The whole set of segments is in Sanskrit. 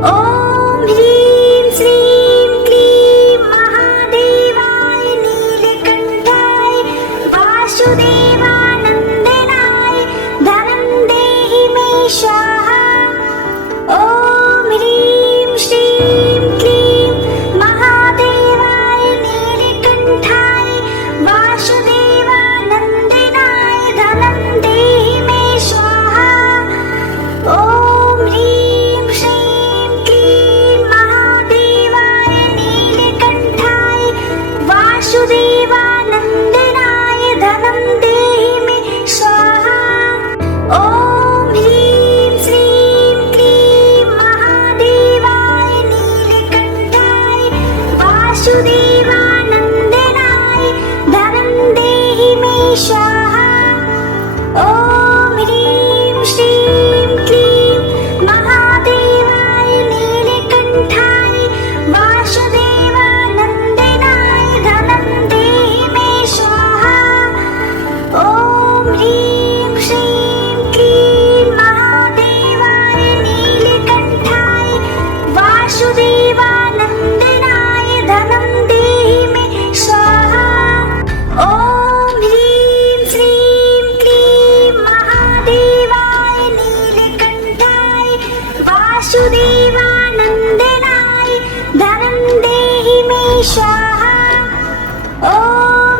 ॐ ह्रीं श्रीं क्लीं महादेवाय नीलकण्ठाय वासुदेवानन्दनाय धनं देहि मे स्वाहा। ॐ ह्रीं श्रीं क्लीं महादेवाय नीलकण्ठाय वासुदेवानन्दनाय धनं देहि मे स्वाहा। ॐ ह्रीं श्रीं क्लीं महादेवाय नीलकण्ठाय वासुदेवानन्दनाय धनं देहि मे स्वाहा। ॐ ह्रीं श्रीं क्लीं महादेवाय नीलकण्ठाय वासुदेवानन्दनाय धनं देहि मे स्वाहा। ॐ ह्रीं श्रीं क्लीं महादेवाय नीलकण्ठाय वासुदेवानन्दनाय धनं देहि मे स्वाहा। ॐ ह्रीं श्रीं क्लीं महादेवाय नीलकण्ठाय वासुदेवानन्दनाय धनं देहि मे स्वाहा। ॐ ह्रीं श्रीं क्लीं महादेवाय नीलकण्ठाय वासुदेवानन्दनाय धनं देहि मे स्वाहा। ॐ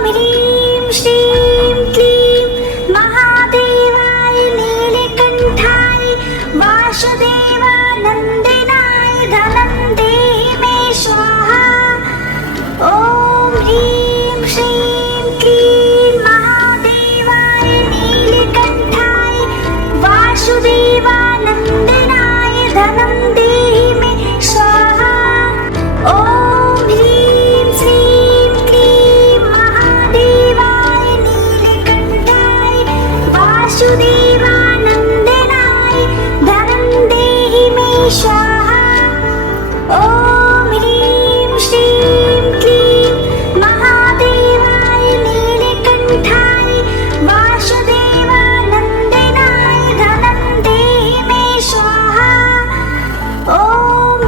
ह्रीं श्रीं क्लीं महादेवाय नीलकण्ठाय वासुदेवानन्दनाय धनं देहि मे स्वाहा। ॐ ह्रीं श्रीं क्लीं महादेवाय नीलकण्ठाय वासुदेवानन्दनाय धनं देहि मे स्वाहा। ॐ ह्रीं श्रीं क्लीं महादेवाय नीलकण्ठाय वासुदेवानन्दनाय धनं देहि मे स्वाहा। ॐ ह्रीं श्रीं क्लीं महादेवाय नीलकण्ठाय वासुदेवानन्दनाय धनं देहि मे स्वाहा। ॐ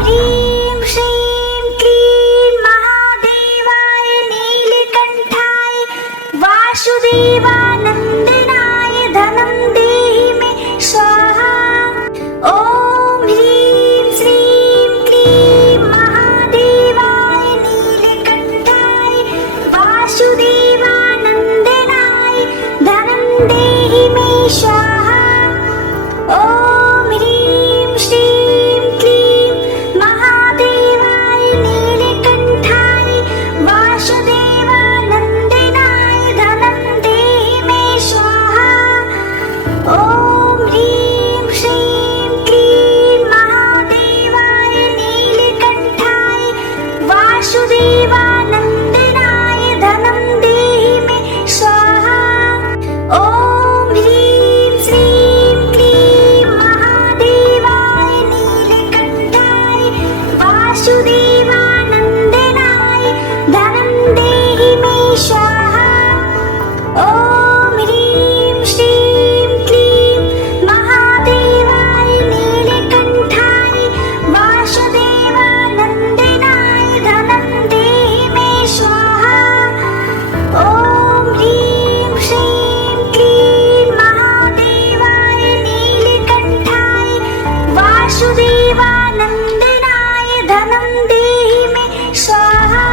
ह्रीं श्रीं क्लीं महादेवाय नीलकण्ठाय वासुदेवानन्दनाय धनं देहि मे स्वाहा। ॐ ह्रीं श्रीं क्लीं महादेवाय नीलकण्ठाय वासुदेवानन्दनाय धनं देहि मे स्वाहा। ॐ ह्रीं श्रीं क्लीं महादेवाय नीलकण्ठाय वासुदेवानन्दनाय धनं देहि मे स्वाहा। ॐ ह्रीं श्रीं क्लीं महादेवाय नीलकण्ठाय वासुदेवानन्दनाय धनं देहि मे स्वाहा। ॐ ह्रीं श्रीं क्लीं महादेवाय नीलकण्ठाय वासुदेवानन्दनाय धनं देहि मे स्वाहा। ॐ ह्रीं श्रीं क्लीं महादेवाय नीलकण्ठाय वासुदेवानन्दनाय धनं देहि मे स्वाहा। ॐ ह्रीं श्रीं क्लीं महादेवाय नीलकण्ठाय वासुदेवानन्दनाय धनं देहि मे स्वाहा।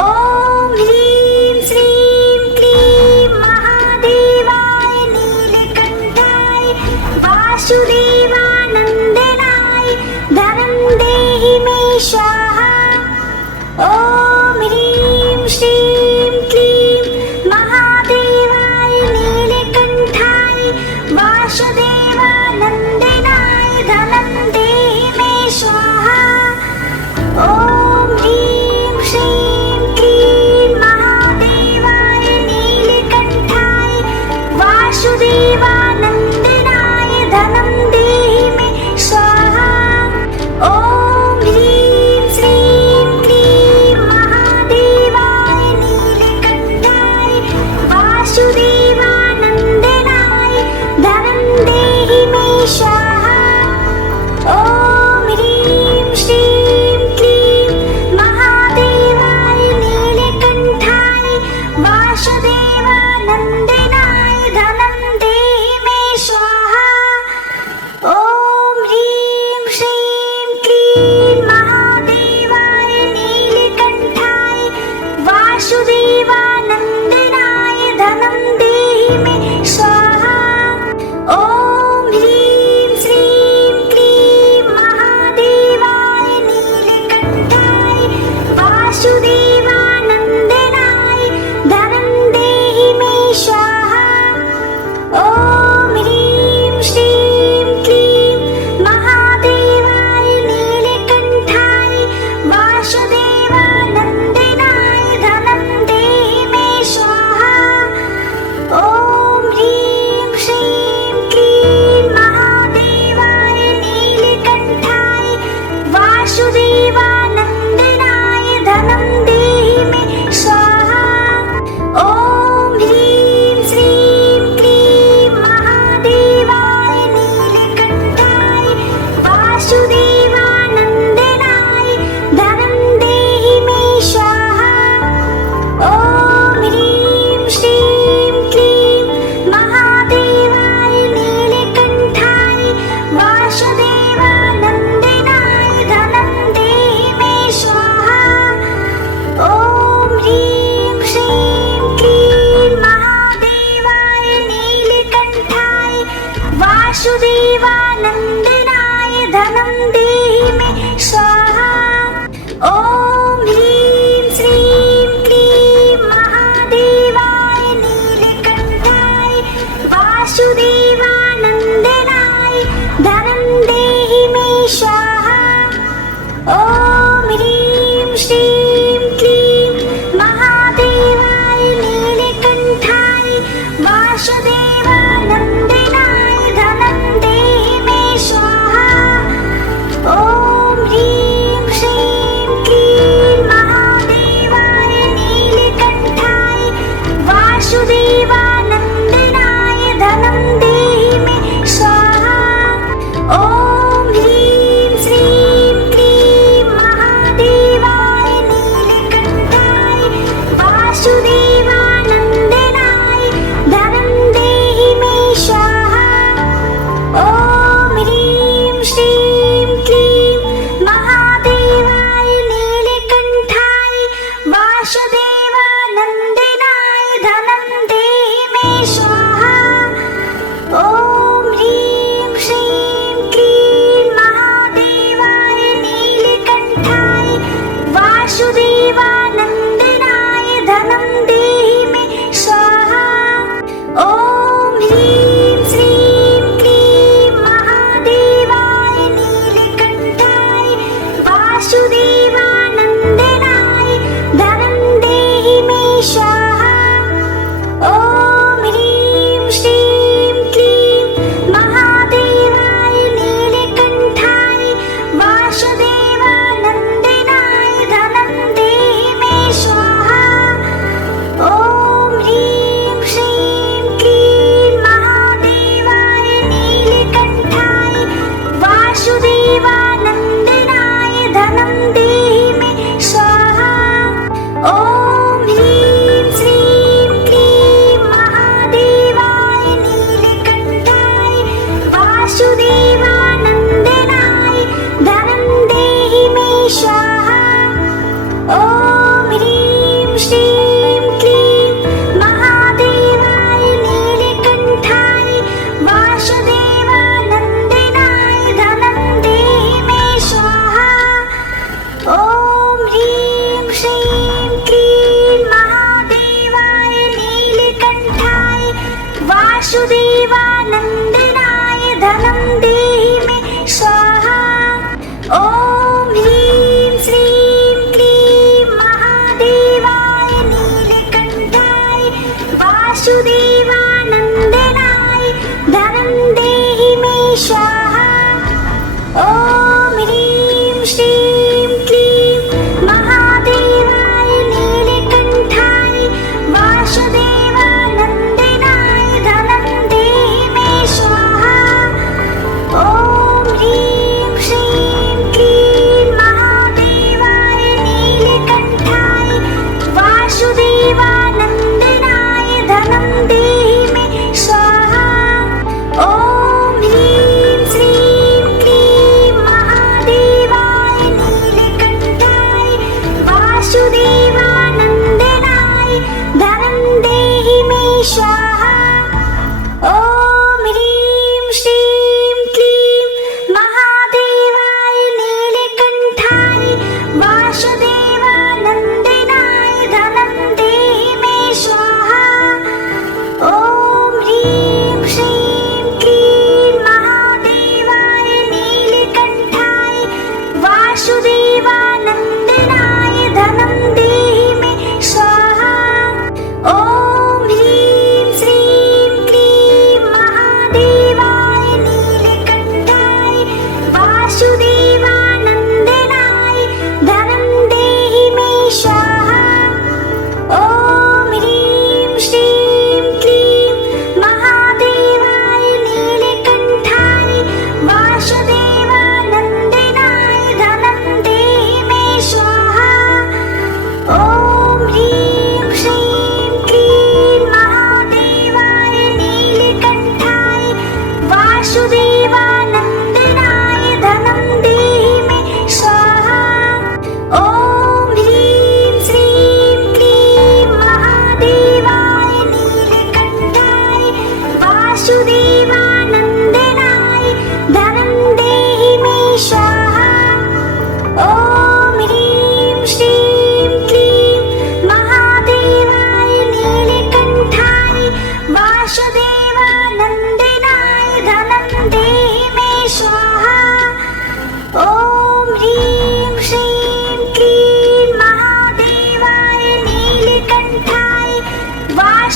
ॐ ह्रीं श्रीं क्लीं महादेवाय नीलकण्ठाय वासुदेवानन्दनाय धनं देहि मे स्वाहा। ॐ ह्रीं श्रीं क्लीं महादेवाय नीलकण्ठाय वासुदेवानन्दनाय धनं देहि मे स्वाहा। ॐ ह्रीं श्रीं क्लीं महादेवाय नीलकण्ठाय वासुदेवानन्दनाय धनं देहि मे स्वाहा। ॐ ह्रीं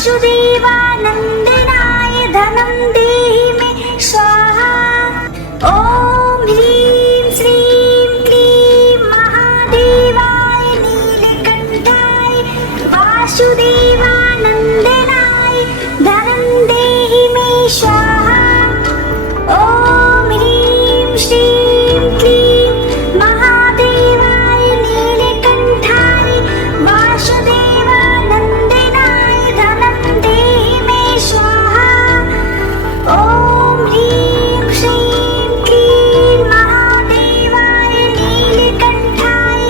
वासुदेवानन्दनाय धनं देहि मे स्वाहा। ॐ ह्रीं श्रीं क्लीं महादेवाय नीलकण्ठाय वासुदेवानन्दनाय धनं देहि मे स्वाहा। ॐ ह्रीं श्रीं क्लीं महादेवाय नीलकण्ठाय वासुदेवानन्दनाय धनं देहि मे स्वाहा। ॐ ह्रीं श्रीं क्लीं महादेवाय नीलकण्ठाय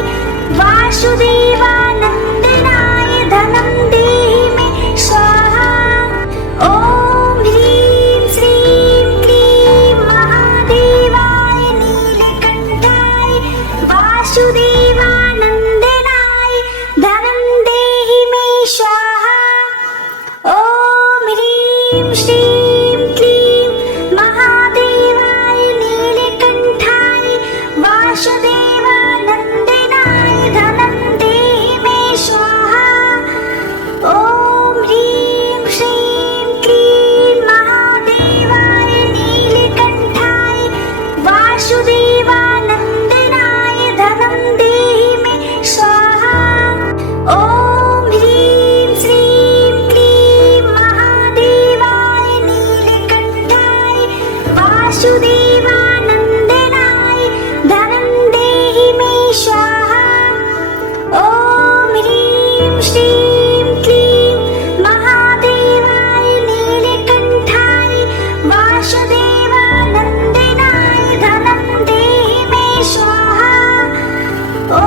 वासुदेवानन्दनाय धनं देहि मे स्वाहा। ॐ ह्रीं श्रीं क्लीं महादेवाय नीलकण्ठाय वासुदेवानन्दनाय धनं देहि मे स्वाहा। ॐ ह्रीं श्रीं क्लीं महादेवाय नीलकण्ठाय वासुदेवानन्दनाय धनं देहि मे स्वाहा। ॐ ह्रीं श्रीं क्लीं महादेवाय नीलकण्ठाय वासुदेवानन्दनाय धनं देहि मे स्वाहा। ॐ ह्रीं श्रीं क्लीं महादेवाय नीलकण्ठाय वासुदेवानन्दनाय धनं देहि मे स्वाहा। ॐ ह्रीं श्रीं क्लीं महादेवाय नीलकण्ठाय वासुदेवानन्दनाय धनं देहि मे स्वाहा। ॐ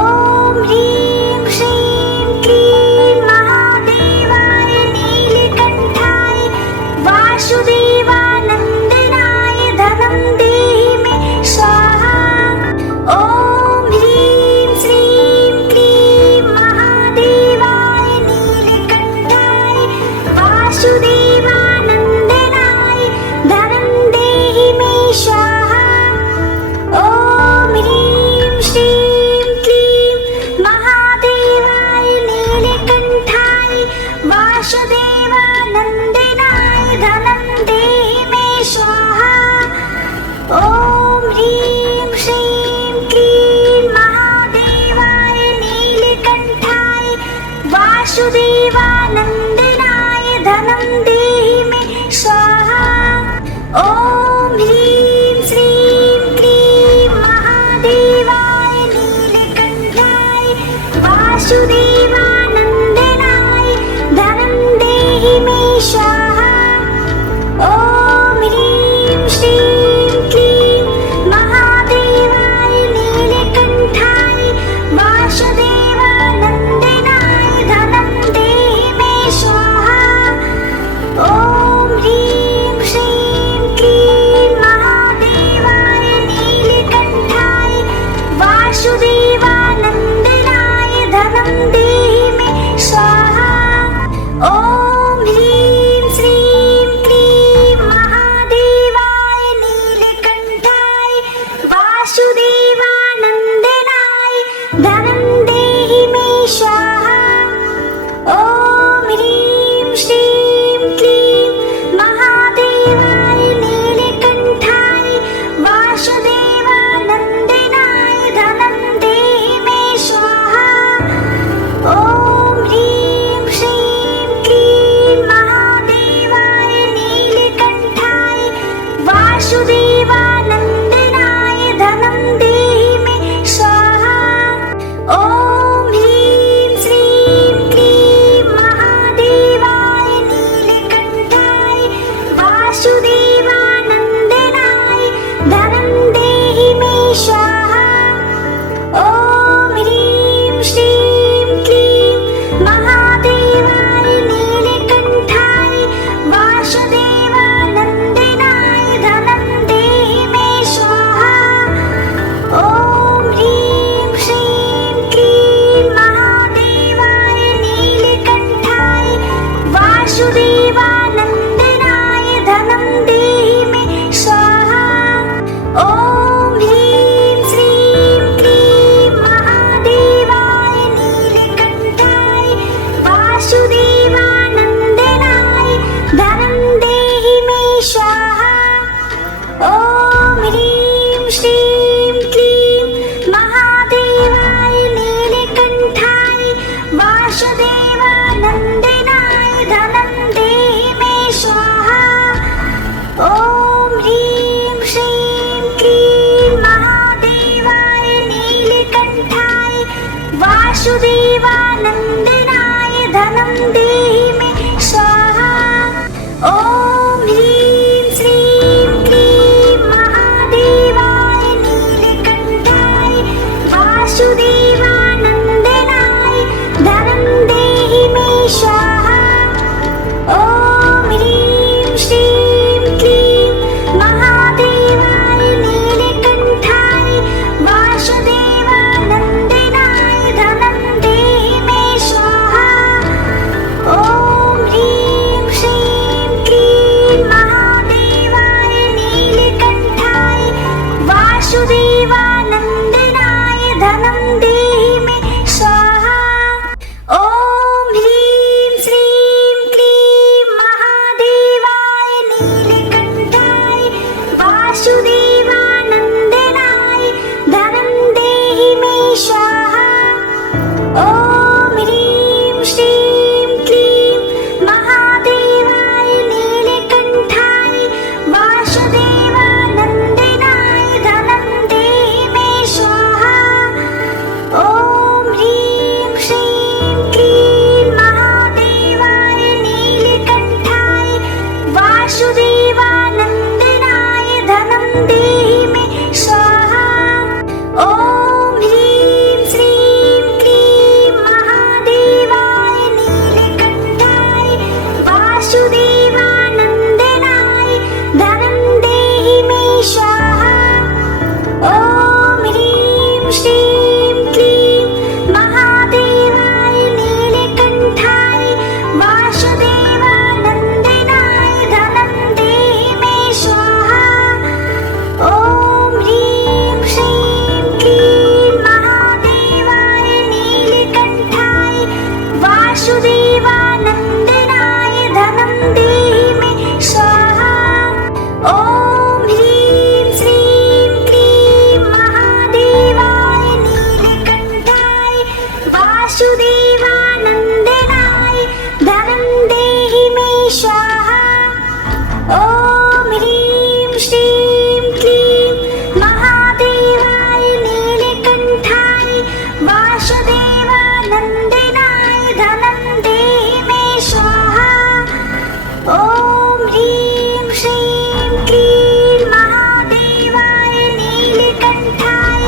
ह्रीं श्रीं क्लीं महादेवाय नीलकण्ठाय वासुदेवानन्दनाय धनं देहि मे स्वाहा। ॐ ह्रीं श्रीं क्लीं महादेवाय नीलकण्ठाय वासुदेवानन्दनाय धनं देहि मे स्वाहा। ॐ ह्रीं श्रीं क्लीं महादेवाय नीलकण्ठाय वासुदेवानन्दनाय धनं देहि मे स्वाहा। ॐ ह्रीं श्रीं क्लीं महादेवाय नीलकण्ठाय वासुदेवानन्दनाय धनं देहि मे स्वाहा। ॐ ह्रीं श्रीं क्लीं महादेवाय नीलकण्ठाय वासुदेवानन्दनाय धनं देहि मे स्वाहा। ॐ ह्रीं श्रीं क्लीं महादेवाय नीलकण्ठाय वासुदेवानन्दनाय धनं देहि मे स्वाहा। ॐ ह्रीं श्रीं क्लीं महादेवाय नीलकण्ठाय वासुदेवानन्दनाय धनं देहि वासुदेवानन्दनाय धनं देहि मे स्वाहा। ॐ ह्रीं श्रीं क्लीं महादेवाय नीलकण्ठाय वासुदेवानन्दनाय धनं देहि मे स्वाहा। ॐ ह्रीं श्रीं क्लीं महादेवाय नीलकण्ठाय वासुदेवानन्दनाय धनं देहि मे स्वाहा। ॐ ह्रीं श्रीं क्लीं महादेवाय नीलकण्ठाय वासुदेवानन्दनाय धनं देहि मे स्वाहा। ॐ ह्रीं श्रीं क्लीं महादेवाय नीलकण्ठाय वासुदेवानन्दनाय धनं देहि मे स्वाहा। ॐ ह्रीं श्रीं क्लीं महादेवाय नीलकण्ठाय वासुदेवानन्दनाय धनं देहि मे स्वाहा। ॐ ह्रीं श्रीं क्लीं महादेवाय नीलकण्ठाय वासुदेवानन्दनाय धनं देहि मे स्वाहा। ॐ ह्रीं श्रीं क्लीं महादेवाय नीलकण्ठाय वासुदेवानन्दनाय धनं देहि मे स्वाहा। ॐ ह्रीं श्रीं क्लीं महादेवाय नीलकण्ठाय वासुदेवानन्दनाय धनं देहि मे स्वाहा। ॐ ह्रीं श्रीं क्लीं महादेवाय नीलकण्ठाय वासुदेवानन्दनाय धनं देहि मे स्वाहा। ॐ ह्रीं श्रीं क्लीं महादेवाय नीलकण्ठाय वासुदेवानन्दनाय धनं देहि मे स्वाहा। ॐ ह्रीं श्रीं क्लीं महादेवाय नीलकण्ठाय वासुदेवानन्दनाय धनं देहि मे स्वाहा। ॐ ह्रीं श्रीं क्लीं महादेवाय नीलकण्ठाय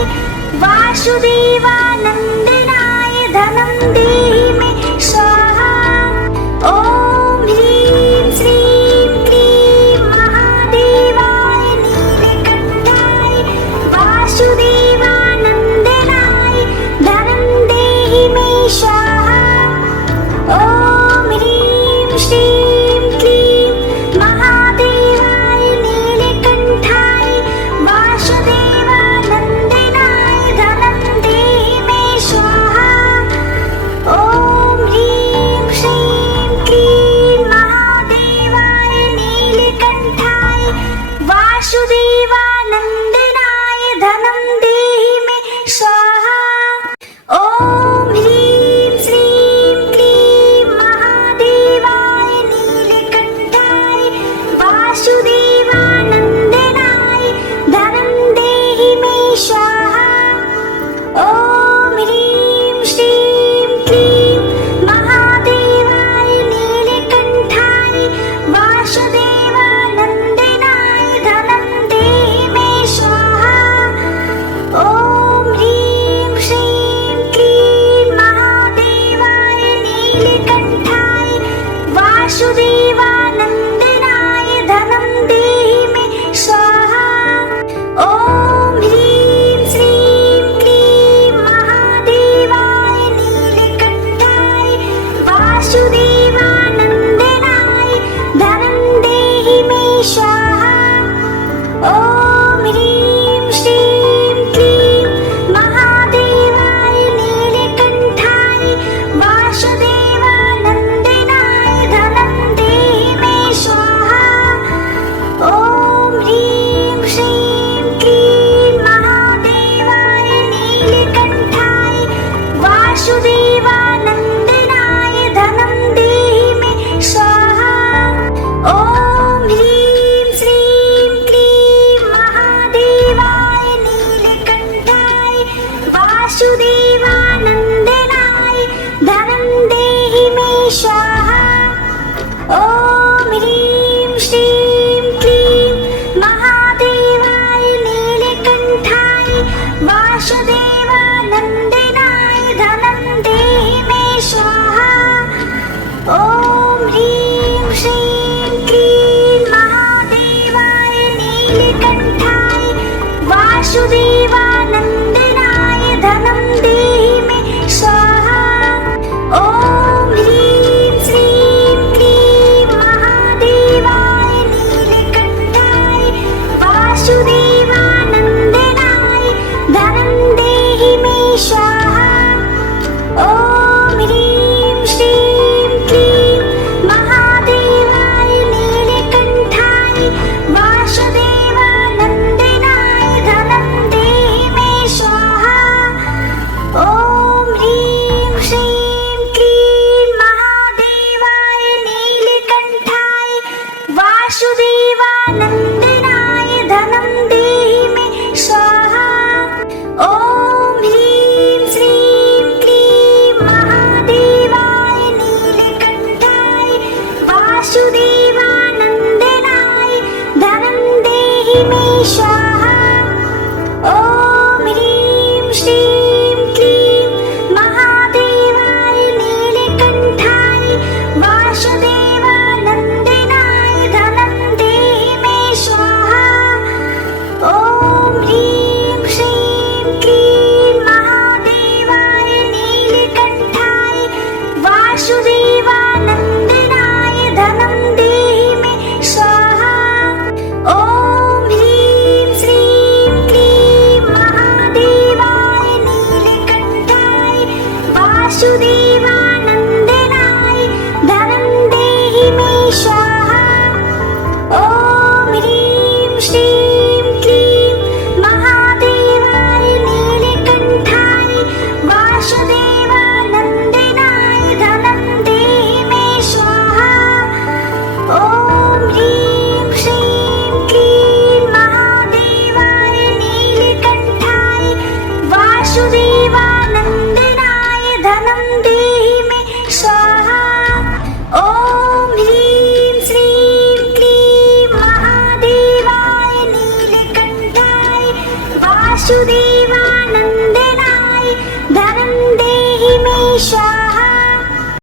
वासुदेवानन्दनाय धनं देहि मे स्वाहा। ॐ ह्रीं श्रीं क्लीं महादेवाय नीलकण्ठाय वासुदेवानन्दनाय धनं देहि मे स्वाहा। ॐ ह्रीं श्रीं क्लीं महादेवाय नीलकण्ठाय वासुदेवानन्दनाय धनं देहि मे स्वाहा। ॐ ह्रीं श्रीं क्लीं महादेवाय नीलकण्ठाय वासुदेवानन्दनाय धनं देहि मे स्वाहा। ॐ ह्रीं श्रीं क्लीं महादेवाय नीलकण्ठाय वासुदेवानन्दनाय धनं देहि मे स्वाहा। ॐ ह्रीं श्रीं क्लीं महादेवाय नीलकण्ठाय वासुदेवानन्दनाय धनं देहि मे स्वाहा। ॐ ह्रीं श्रीं क्लीं महादेवाय नीलकण्ठाय वासुदेवानन्दनाय धनं देहि मे स्वाहा। ॐ ह्रीं श्रीं क्लीं महादेवाय नीलकण्ठाय वासुदेवानन्दनाय धनं देहि मे स्वाहा। ॐ ह्रीं श्रीं क्लीं महादेवाय नीलकण्ठाय वासुदेवानन्दनाय धनं देहि मे स्वाहा। ॐ ह्रीं श्रीं क्लीं महादेवाय नीलकण्ठाय वासुदेवानन्दनाय धनं देहि मे स्वाहा। ॐ ह्रीं श्रीं क्लीं महादेवाय नीलकण्ठाय वासुदेवानन्दनाय वासुदेवानन्दनाय धनं देहि मे स्वाहा। ॐ ह्रीं श्रीं क्लीं महादेवाय नीलकण्ठाय वासुदेवानन्दनाय धनं देहि मे स्वाहा। ॐ ह्रीं श्रीं क्लीं महादेवाय नीलकण्ठाय वासुदेवानन्दनाय धनं देहि मे स्वाहा। ॐ ह्रीं श्रीं क्लीं महादेवाय नीलकण्ठाय वासुदेवानन्दनाय धनं देहि मे स्वाहा।